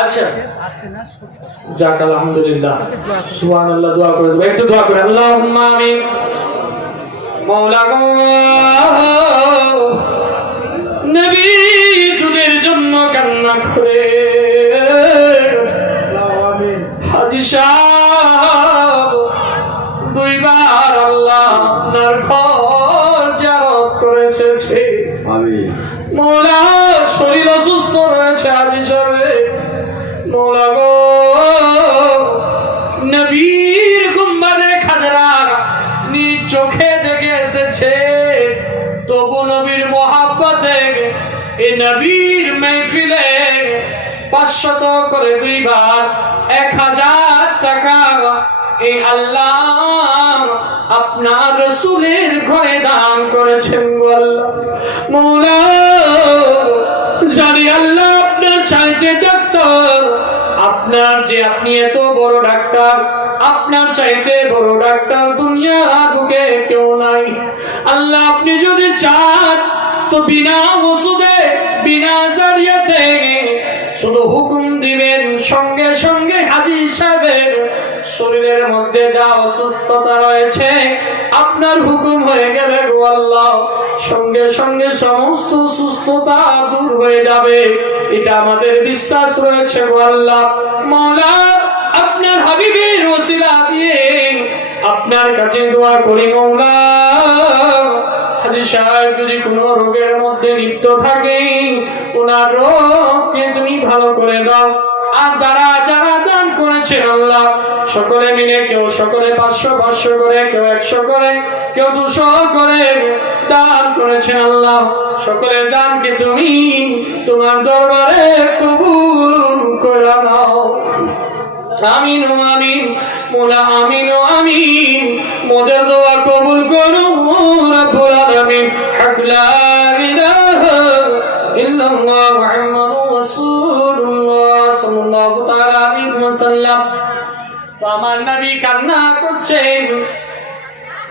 আচ্ছা। যাক আলহামদুলিল্লাহ। সুবহানাল্লাহ দোয়া করে দেবো। একটু দোয়া করে আল্লাহুম্মা আমিন। মৌলা নবী তোদের জন্য কান্না করে। হাজি সাহেব দুইবার আল্লাহ আপনার ঘর জারত করেছে। আমিন। মোলা মোলা গো। নবীর গুম্বাদে খাজরা চোখে দেখে এসেছে। তবু নবীর এই নবীর মেহফিলে পাঁচশত করে দুইবার এক হাজার টাকা। এই আল্লাহ আপনার রসুলের ঘরে দান করেছেন আল্লাহ। মৌলা, জানি আল্লাহ চাইতে ডাক্তার। আপনার যে আপনি এত বড় ডাক্তার, আপনার চাইতে বড় ডাক্তার দুনিয়া বুকে কেউ নাই। আল্লাহ আপনি যদি চান, তো বিনা ওষুধে, বিনা জারিয়াতে শুধু হুকুম দিবেন, সঙ্গে সঙ্গে হাজি সাহেবের শরীরের মধ্যে যা অসুস্থতা রয়েছে, আপনার হুকুম হয়ে গেলে আল্লাহ, সঙ্গে সঙ্গে সমস্ত সুস্থতা দূর হয়ে যাবে। এটা আমাদের বিশ্বাস রয়েছে আল্লাহ। মৌলা, আপনার হাবিবের ওসিলা দিয়ে আপনার কাছে দোয়া করি মৌলা। হাজি সাহেব যদি কোনো রোগের মধ্যে লিপ্ত থাকে, ওনার রোগকে তুমি ভালো করে দাও। আর যারা যারা দান করেছেন আল্লাহ, সকলে মিলে কেউ সকলে পাঁচশো পাঁচশো করে, কেউ একশো করে, কেউ দুশো করে দান করেছেন আল্লাহ। সকলের দানকে তুমি তোমার দরবারে কবুল করে নাও। আমিন ও আমিন, মোলা আমিন ও আমিন। মোদের দোয়া কবুল করো রব্বুল আলামিন হক লা ইলাহা ইল্লাল্লাহ মুহাম্মাদুর রাসূলুল্লাহ সাল্লাল্লাহু তাআলা আলাইহি ওয়াসাল্লাম তো আমার নবী কান্না করছেন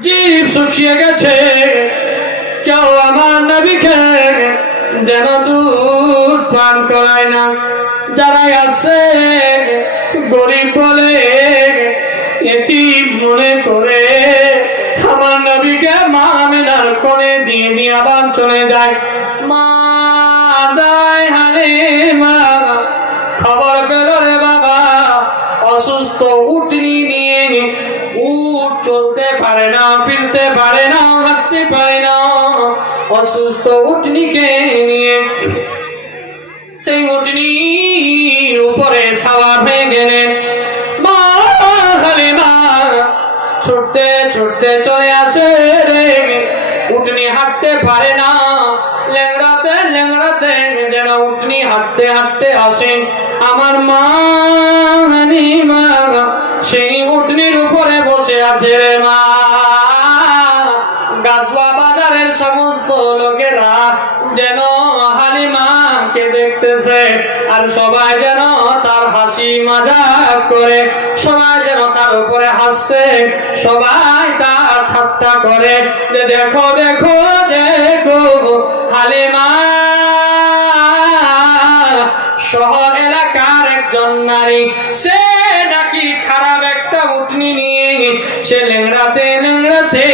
জীব শুকিয়ে গেছে। কেউ আমার নবীকে যেন দুধ পান করায় না। যারা আছে, গরিব বলে এটি মনে করে। আমার মা আমেনার কোণে দিয়ে নিয়ে আবার চলে যায়। মা দায় হালে মা খবর পেল রে বাবা, অসুস্থ উঠনি নিয়ে। উঠ চলতে পারে না, ফিরতে পারে না হাঁটতে পারে না, অসুস্থ উঠনিকে নিয়ে। সেই উঠনির উপরে সাওয়ার হয়ে গেলেন। ছুটতে ছুটতে চলে আসে রে। উঠনি হাঁটতে পারে না। লেংড়াতে লেংড়াতে যেন উঠনি হাঁটতে হাঁটতে আসে। আমার মা হালিমা সেই উঠনির উপরে বসে আছে রে মা। গাছুয়া বাজারের সমস্ত লোকেরা যেন হালিমাকে দেখতেছে, আর সবাই যেন তার হাসি মজাক করে তার উপরে হাসছে, সবাই তার ঠাট্টা করে যে দেখো দেখো দেখো, হালিমা। শহর এলাকার একজন নারী, সে নাকি খারাপ একটা উটনি নিয়ে, সে লেংড়াতে লেংড়াতে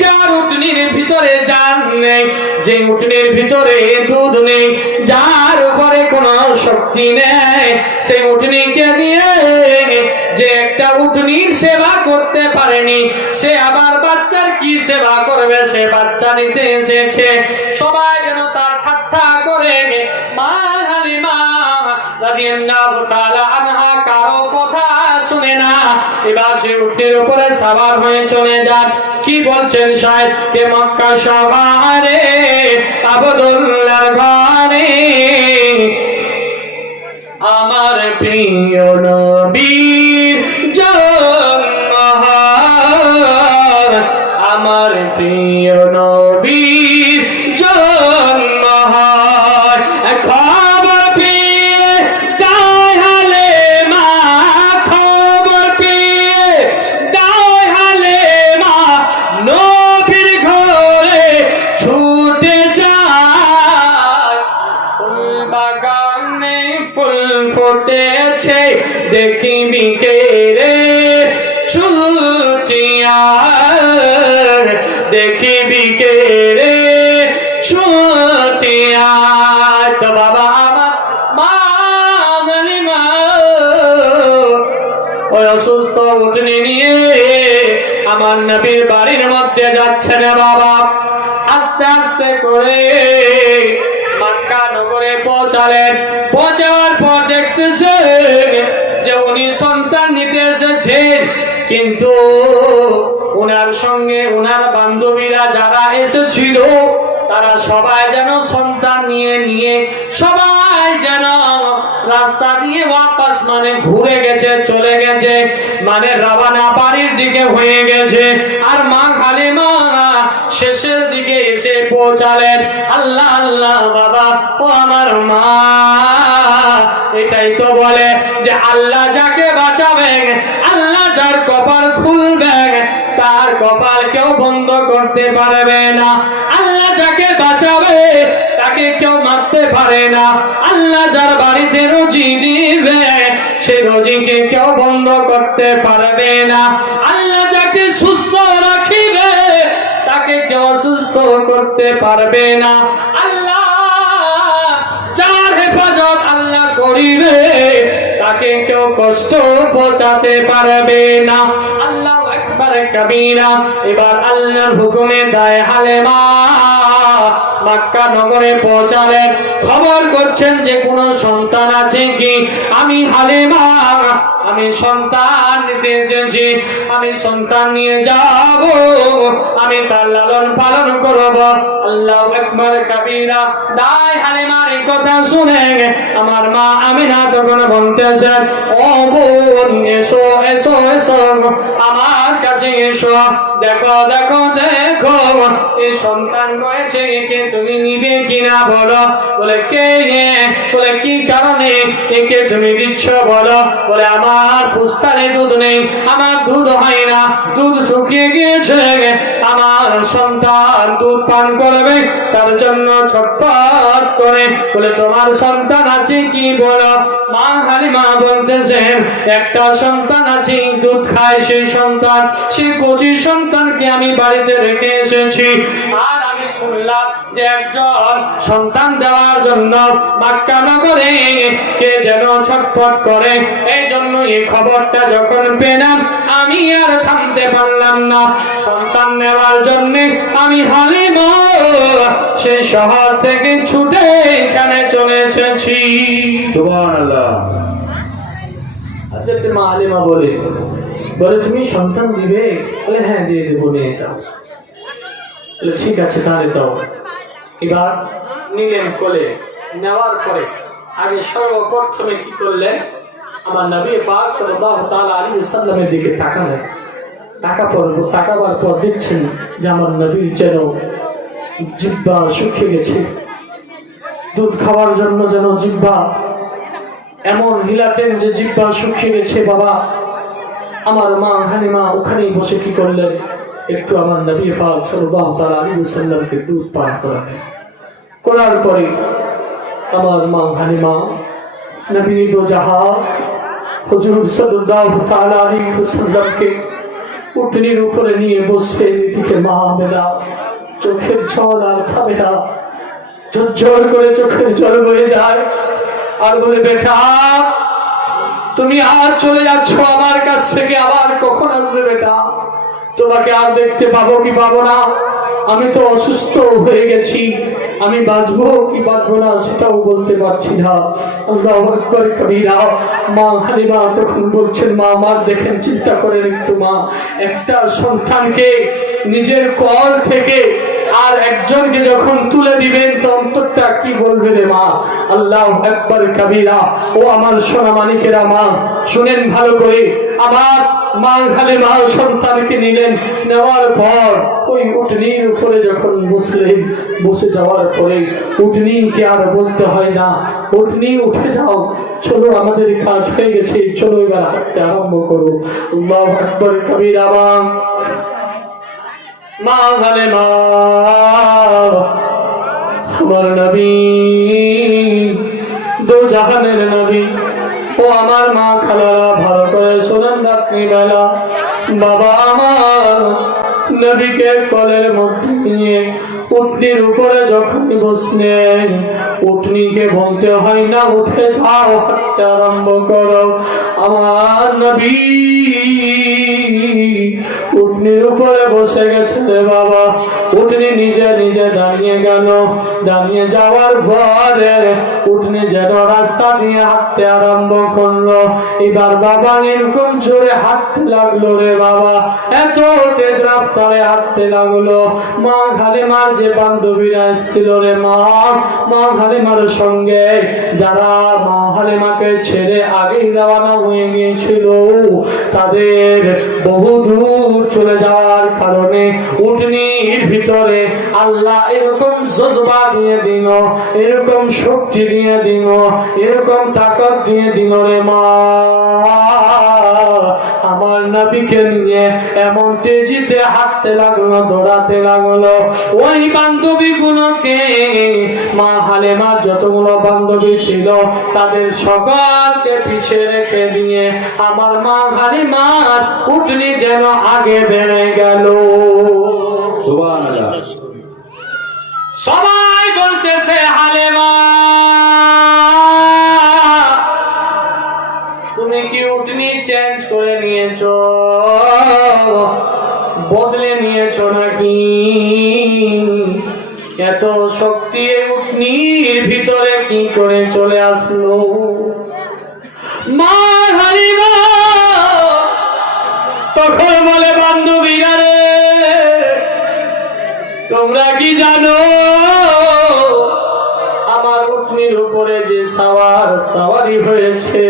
যার উটনির ভিতরে জান নেই, যে উঠনির ভিতরে দুধ নেই, যার উপরে কোনো শক্তি নেই সেই উঠনিকে নিয়ে যে একটা উটনির সেবা করতে পারেনি, সে আবার বাচ্চার কি সেবা করবে? সে বাচ্চা নিতে এসেছে। সবাই যেন তার ঠাট্টা করে সাবার কি বলছেন সাহেব? কে মক্কা শহরে আবদুল্লাহর যাচ্ছে না বাবা। আস্তে আস্তে করে মক্কা নগরে পৌঁছালেন। পৌঁছাবার পর দেখতেছেন যে উনি সন্তান নিতে এসেছেন। কিন্তু ওনার সঙ্গে ওনার বান্ধবীরা যারা এসেছিল, তারা সবাই যেন সন্তান নিয়ে নিয়ে সবাই যেন রাস্তা দিয়ে ওয়াপাস মানে ঘুরে গেছে, চলে গেছে মানে রাবানা বাড়ির দিকে হয়ে গেছে। আর মা খালি মা শেষের দিকে এসে পৌঁছালেন। আল্লাহ আল্লাহ, বাবা, ও আমার মা। এটাই তো বলে যে আল্লাহ যাকে বাঁচাবেন, আল্লাহ যার কপাল খুলবেন, তার কপাল কেউ বন্ধ করতে পারবে না। আল্লাহ যাকে বাঁচাবে, তাকে কেউ মারতে পারে না। আল্লাহ যার বাড়িতে রুজি দিবে সেই রুজিকে কেউ বন্ধ করতে পারবে না। আল্লাহ যাকে সুস্থ রাখিবে, তাকে কেউ সুস্থ করতে পারবে না। আল্লাহ যার হেফাজত আল্লাহ করিবে, তাকে কেউ কষ্ট পৌঁছাতে পারবে না। আল্লাহ কবিরা। এবার আল্লাহর হুকুমে দায় হালেমা। মাক্কা নগরে পৌঁছালেন। খবর করছেন যে কোনো সন্তান আছে কি? আমি হালেমা, আমি সন্তান নিতে এসেছি। আমি সন্তান নিয়ে যাব। আমি তার লালন পালন করব। আল্লাহ একবার কবিরা। দায় হালিমার এই কথা শুনে আমার মা আমিনা তখন বলতেছেন, ও বোন, এসো এসো এসো। আমার কাছে এসো। দেখো দেখো দেখো। এই সন্তান রয়েছে, একে তুমি নিবে কিনা বলো? বলে, কে এ? বলে, কি কারণে একে তুমি দিচ্ছ বলো? বলে, আমার পুস্তানে দুধ নেই, আমার দুধ হয় না, দুধ শুকিয়ে গিয়েছে। আমার সন্তান দুধ পান করবে, তার জন্য ছটপট করে। বলে, তোমার সন্তান আছে কি বলো? মা হালিমা বলতেছেন, একটা সন্তান আছে, দুধ খায় সেই সন্তান। সেই কচি সন্তানকে আমি বাড়িতে রেখে এসেছি। আর আমি শুনলাম যে একজন সন্তান দেওয়ার জন্য মাক্কা নগরে কে যেন ছটফট করে। এই জন্য এই খবরটা যখন পেলাম আমি আর থামতে পারলাম না। সন্তান নেওয়ার জন্য আমি হালিমা সেই শহর থেকে ছুটে এখানে চলে এসেছি। সুবহানাল্লাহ। আচ্ছা মা হালিমা বলে বলে, তুমি সন্তান দিবে? বলে হ্যাঁ দিয়ে দেবো, নিয়ে যাও। বলে, ঠিক আছে, তাহলে দাও। এবার নিলেন কোলে। নেওয়ার পরে আগে সর্বপ্রথমে কি করলেন? আমার নবী পাক সাল্লাল্লাহু তাআলা আলাইহি ওয়াসাল্লামের দিকে তাকালেন। তাকা পর, তাকাবার পর দেখছেন যে আমার নবীর যেন জিব্বা শুকিয়ে গেছে। দুধ খাওয়ার জন্য যেন জিব্বা এমন হিলাতেন যে জিব্বা শুকিয়ে গেছে, বাবা আমার মা হানিমা ওখানেই বসে কি করলেন? একটু আমার নবী পাক সাল্লাল্লাহু তাআলা আলাইহি ওয়াসাল্লামকে দুধ পান করালেন। করার পরে আমার মা হানিমা নবী দো জাহা, হুজুর আলাইহি ওয়াসাল্লামকে উঠনির উপরে নিয়ে বসে এদিকে মা মেলা চোখের জল আর থামে না। ঝরঝর করে চোখের জল বয়ে যায়। আর বলে, বেটা তুমি আর চলে যাচ্ছ আমার কাছ থেকে, আবার কখন আসবে বেটা? তোমাকে আর দেখতে পাবো কি পাবো না? আমি তো অসুস্থ হয়ে গেছি, আমি বাঁচবো কি বাঁচবো না সেটাও বলতে পারছি না। আল্লাহ একবার কবিরা, মা হালিমা তখন বলছেন, মা আমার দেখেন, চিন্তা করেন একটু মা, একটা সন্তানকে নিজের কল থেকে আর একজনকে যখন তুলে দিবেন, তো অন্তরটা কি বলবে রে মা? আল্লাহ একবার কবিরা। ও আমার সোনা মানিকেরা মা, শুনেন ভালো করে। আমার মা খালে মা সন্তানকে নিলেন, নেওয়ার পর ওই উটনির উপরে যখন বসলেন, বসে যাওয়ার পরে উটনিকে আর বলতে হয় না উটনি উঠে যাও। চলো, আমাদের কাজ হয়ে গেছে। চলো, এবার হাঁটতে আরম্ভ করো। আল্লাহ একবার কবিরা মা মা আমার নবী, দু জাহানের নবী। ও আমার মা খালারা, ভালো করে শোনেন রাত্রিবেলা বাবা আমার নবীকে কলের মধ্যে নিয়ে উটনির উপরে যখনই বসলেন উটনিকে বলতে হয়, না, উঠে যাও, হাঁটতে আরম্ভ করো। আমার নবী। উটনির উপরে বসে গেছে রে বাবা। উটনি নিজে নিজে দাঁড়িয়ে গেল। দাঁড়িয়ে যাওয়ার পরে উটনি যেন রাস্তা দিয়ে হাঁটতে আরম্ভ করল। এবার বাবা এরকম জোরে হাঁটতে লাগল রে বাবা। এত তেজ রাস্তায় হাঁটতে লাগল। মা খালিমার যে বান্ধবীরা এসেছিল রে মা মা খালিমার সঙ্গে যারা মা হালিমাকে ছেড়ে আগেই রওনা হয়ে গিয়েছিল। তাদের বহু দূর চলে যাওয়ার কারণে উটনির ভিতরে আল্লাহ এরকম জজবা দিয়ে দিন এরকম শক্তি দিয়ে দিন এরকম তাকত দিয়ে দিন রে মা। আমার নবীকে নিয়ে এমন তেজিতে হাঁটতে লাগল দৌড়াতে লাগল। ওই বান্ধবী গুলোকে মা হালেমার যতগুলো বান্ধবী ছিল তাদের সকলকে পিছিয়ে রেখে দিয়ে আমার মা হালিমার উঠনি যেন আগে বেড়ে গেল। সবাই বলতেছে হালেমা। তুমি চেঞ্জ করে নিয়েছো, বদলে নিয়েছো নাকি? এত শক্তি এই উটনির ভিতরে কি করে চলে আসলো? তখন বলে, বান্ধবীরা রে, তোমরা কি জানো? আমার উঠনির উপরে যে সাওয়ার সাওয়ারি হয়েছে।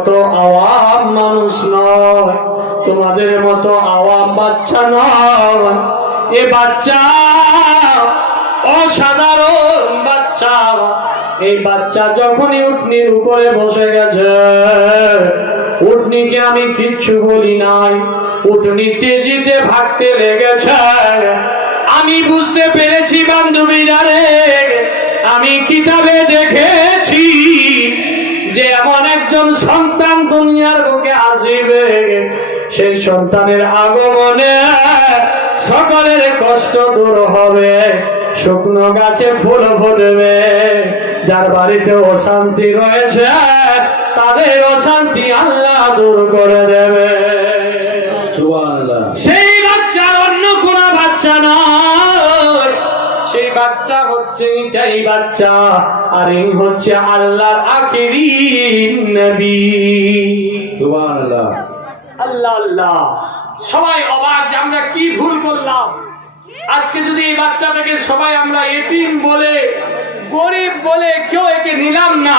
মতো আওয়াম মানুষ নয়, তোমাদের মতো আওয়াম বাচ্চা নয়। এ বাচ্চা অসাধারণ বাচ্চা। এই বাচ্চা যখনই উঠনির উপরে বসে গেছে, উটনিকে আমি কিচ্ছু বলি নাই। উটনি তেজিতে ভাগতে লেগেছে। আমি বুঝতে পেরেছি বান্ধবীরা রে, আমি কিতাবে দেখেছি। যে এমন একজন সন্তান দুনিয়ার বুকে আসিবে সেই সন্তানের আগমনে সকলের কষ্ট দূর হবে। শুকনো গাছে ফুল ফুটবে যার বাড়িতে অশান্তি রয়েছে তাদের অশান্তি আল্লাহ দূর করে দেবে। সেই বাচ্চার অন্য কোন বাচ্চা নয় সেই বাচ্চা হচ্ছে এটাই বাচ্চা আর এই হচ্ছে আল্লাহর আখিরি নবী। সুবহান আল্লাহ আল্লাহ। আল্লাহ সবাই অবাক যে আমরা কি ভুল করলাম আজকে যদি এই বাচ্চাটাকে সবাই আমরা এতিম বলে গরিব বলে কেউ একে নিলাম না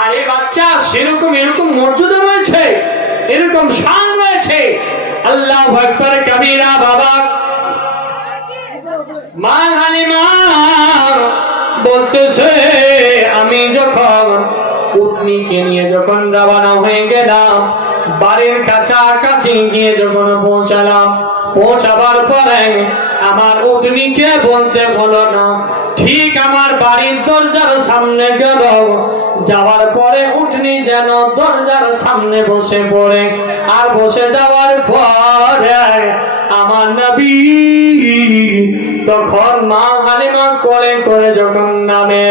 আর এই বাচ্চা সেরকম এরকম মর্যাদা রয়েছে এরকম শান রয়েছে। আল্লাহ ভক্তর কবিরা বাবা বলতেছে আমি যখন উটনিকে নিয়ে যখন রওনা হয়ে গেলাম, বাড়ির কাছাকাছি গিয়ে যখন পৌঁছালাম, পৌঁছাবার পরে আমার উটনিকে বলতে হলো না, ঠিক আমার বাড়ির দরজার সামনে গেল। যাওয়ার পরে উঠনি যেন দরজার সামনে বসে পড়ে, আর বসে যাওয়ার পরে আমার নবী তখন মা হালিমা করে করে যখন নামে,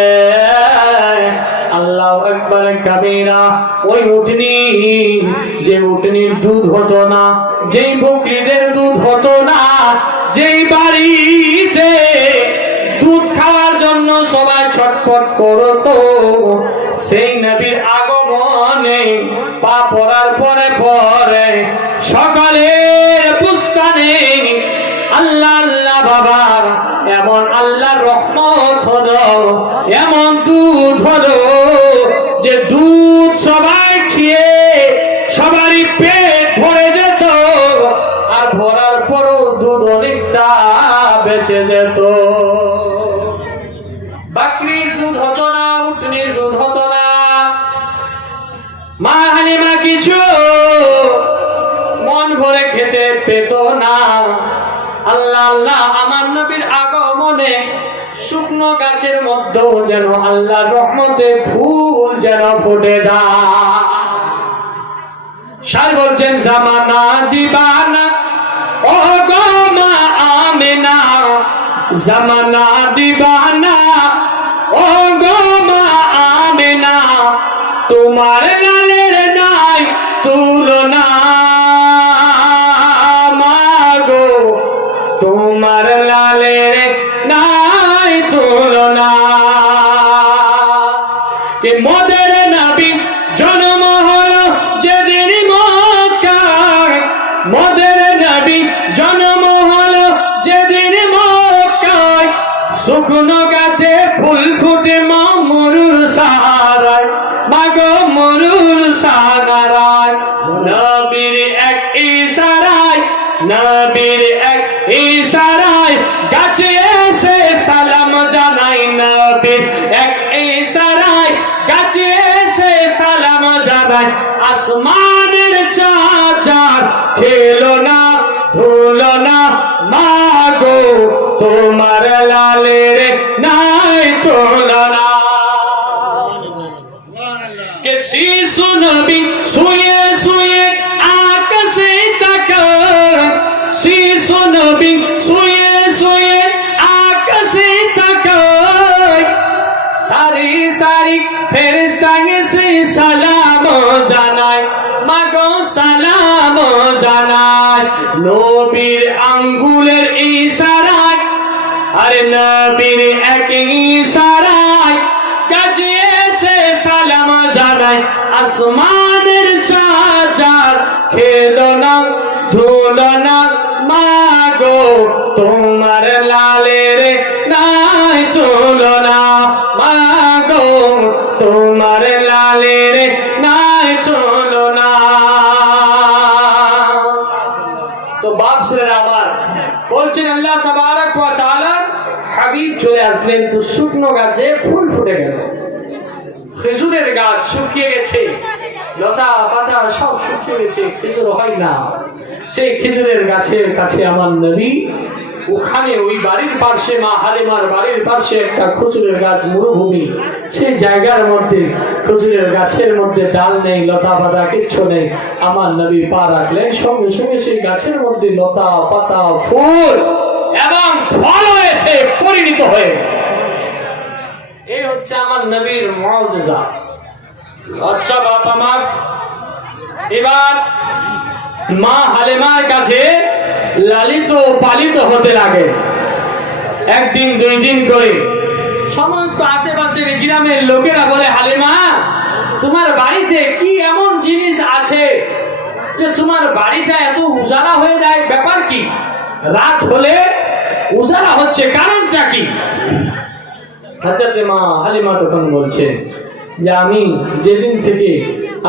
আল্লাহ একবার কাবিরা, ওই উঠনি। যে উঠনির দুধ হতো না, যেই বকরিদের দুধ হতো না, যেই বাড়িতে দুধ খাওয়ার জন্য সবাই ছটফট করতো, সেই নবীর আগমনে পা পড়ার পরে পরে সকালের বেঁচে যেত। বাকরির দুধ হতো না, উটনির দুধ হতো না। মা হালিমা কিছু মন ভরে খেতে পেত না। আল্লাহ আল্লাহ, আমার নবীর আগমনে শুকনো গাছের মধ্যেও যেন আল্লাহ রহমতে ফুল যেন ফুটে যায় সার বলছেন, জামানা দিবানা ও গো জামানা দিবানা ও গো মা আমেনা তোমার গানের নাই জানাই আসমানের চাচার খেলো না ধুলো না। মাগো তোমার লালের নাই তুলনা। কে শিশু নবী শুয়ে জানায় নবীর আঙ্গুলের ইশারায়, আরে নবীর এক ইশারায়, কাজে এসে সালাম জানায় আসমানের চাচার, খেলো না, ধুলো না, মাগো, তোমার লালের নাই তুলনা। চলে আসলেন তো শুকনো গাছে ফুল ফুটে গেল। খেজুরের গাছ শুকিয়ে গেছে। লতা পাতা সব শুকিয়ে গেছে, খেজুর হয় না। সেই খেজুরের গাছের কাছে আমার নবী, ওখানে ওই বাড়ির পাশে, মা হালেমার বাড়ির পাশে একটা খজুরের গাছ মরুভূমি। সেই জায়গার মধ্যে, খজুরের গাছের মধ্যে ডাল নেই, লতা পাতা কিচ্ছু নেই। আমার নবী পা রাখলেন, সঙ্গে সঙ্গে সেই গাছের মধ্যে লতা পাতা, ফুল এবং ফল এসে পরিণত হয়ে গেল। এই হচ্ছে আমার নবীর মুআজিজা আচ্ছা বাপ আমার, এবার মা হালেমার কাছে লালিত পালিত হতে লাগে। একদিন দুই দিন করে সমস্ত আশেপাশের গ্রামের লোকেরা বলে, হালেমা, তোমার বাড়িতে কি এমন জিনিস আছে যে তোমার বাড়িটা এত উজালা হয়ে যায়? ব্যাপার কি? রাত হলে উজালা হচ্ছে কারণটা কি? হাজরাতে মা হালিমা তখন বলছেন যে আমি যেদিন থেকে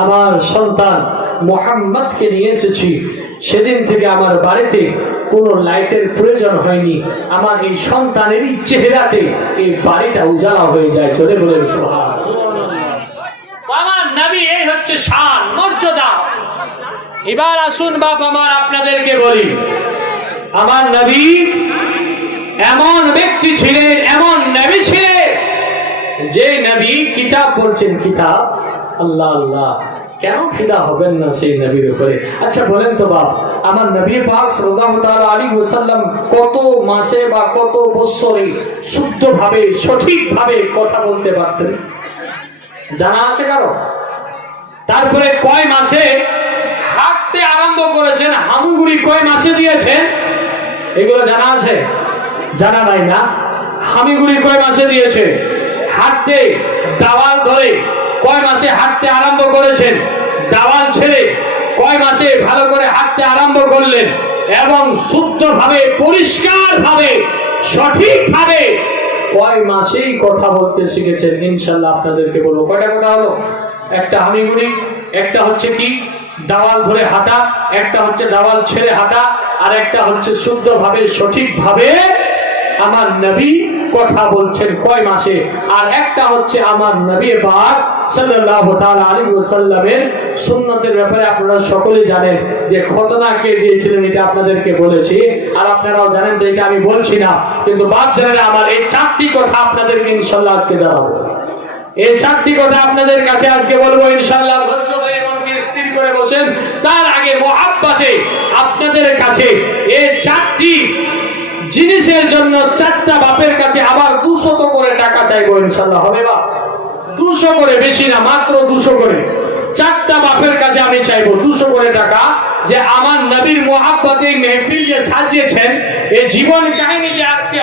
আমার সন্তান মোহাম্মদকে নিয়ে এসেছি, সেদিন থেকে আমার বাড়িতে কোনো লাইটের প্রয়োজন হয়নি। আমার এই সন্তানেরই চেহারাতে এই বাড়িটা উজালা হয়ে যায়। চলে বলে আমার নবী এই হচ্ছে শান, মর্যাদা। এবার আসুন বাপ আমার আপনাদেরকে বলি। আমার নবী এমন ব্যক্তি ছিলেন, এমন নবী ছিলেন। যে নবী কিতাব বলছেন, কিতাব? আল্লাহ আল্লাহ, কেন ফিদা হবেন না সেই নবীর উপরে? আচ্ছা বলেন তো বাপ, আমার নবী পাক সাল্লাল্লাহু তাআলা আলাইহি ওয়াসাল্লাম কত মাসে বা কত বছরে শুদ্ধভাবে, সঠিকভাবে কথা বলতে পারতেন? জানা আছে কারও? তারপরে কয় মাসে হাঁটতে আরম্ভ করেছেন, হামুগুড়ি কয় মাসে দিয়েছেন? এগুলো জানা আছে? জানা নাই না। হামিগুড়ি কয় মাসে দিয়েছে হাঁটতে দাওয়াল ধরে কয় মাসে হাঁটতে আরম্ভ করেছেন? দাওয়াল ছেড়ে কয় মাসে ভালো করে হাঁটতে আরম্ভ করলেন? এবং শুদ্ধভাবে, পরিষ্কারভাবে, সঠিকভাবে কয় মাসেই কথা বলতে শিখেছেন? ইনশাল্লাহ আপনাদেরকে বলব। কয়টা কথা হলো? একটা হামিগুড়ি, একটা হচ্ছে কি? দাওয়াল ধরে হাঁটা, একটা হচ্ছে দাওয়াল ছেড়ে হাঁটা, আর একটা হচ্ছে শুদ্ধভাবে, সঠিকভাবে আমার নবী কথা বলছেন কয় মাসে? আর একটা হচ্ছে আমার নবী পাক এই চারটি কথা আপনাদের কাছে আজকে বলব ইনশাআল্লাহ, ধৈর্য স্থির করে বসেন। তার আগে মোহাব্বতে আপনাদের কাছে এই চারটি জিনিসের জন্য চারটা বাপের কাছে আবার দুশত করে টাকা চাইব ইনশাল্লাহ হবে বা? দুশো করে বেশি না, মাত্র দুশো করে। চারটা বাপের কাছে আমি চাইব দুশো করে টাকা যে আমার নবীর মোহাব্বতে মেহফিল যে সাজিয়েছেন। এই জীবন কাহিনী যে আজকে